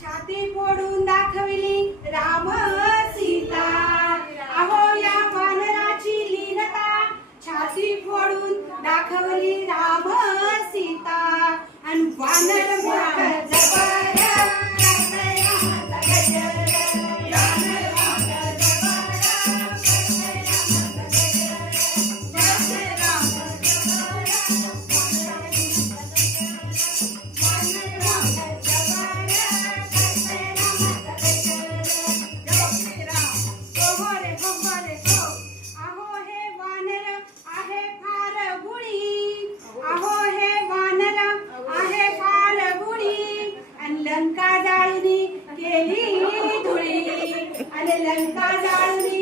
छाती फोडून दाखविली राम सीता. अहो या वानराची लीनता. छाती फोडून दाखवली राम सीता. आणि वानर जबर लंका जाळूनी केली धुळी. आणि लंका जाळूनी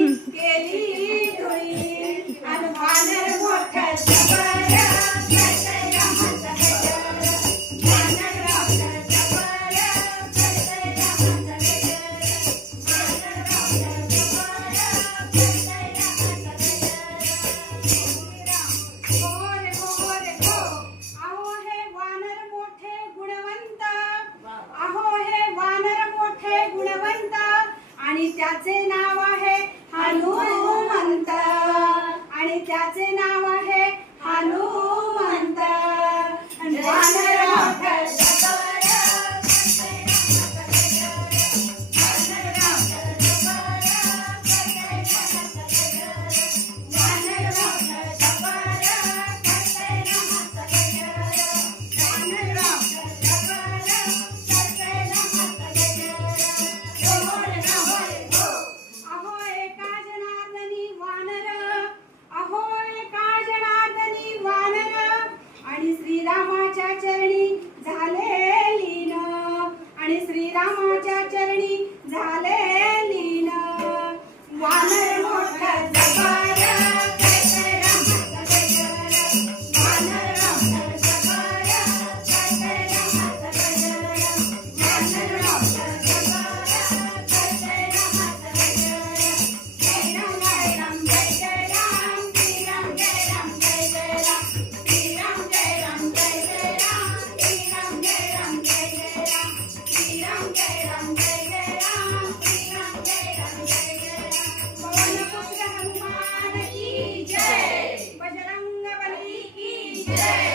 Amém. Yeah.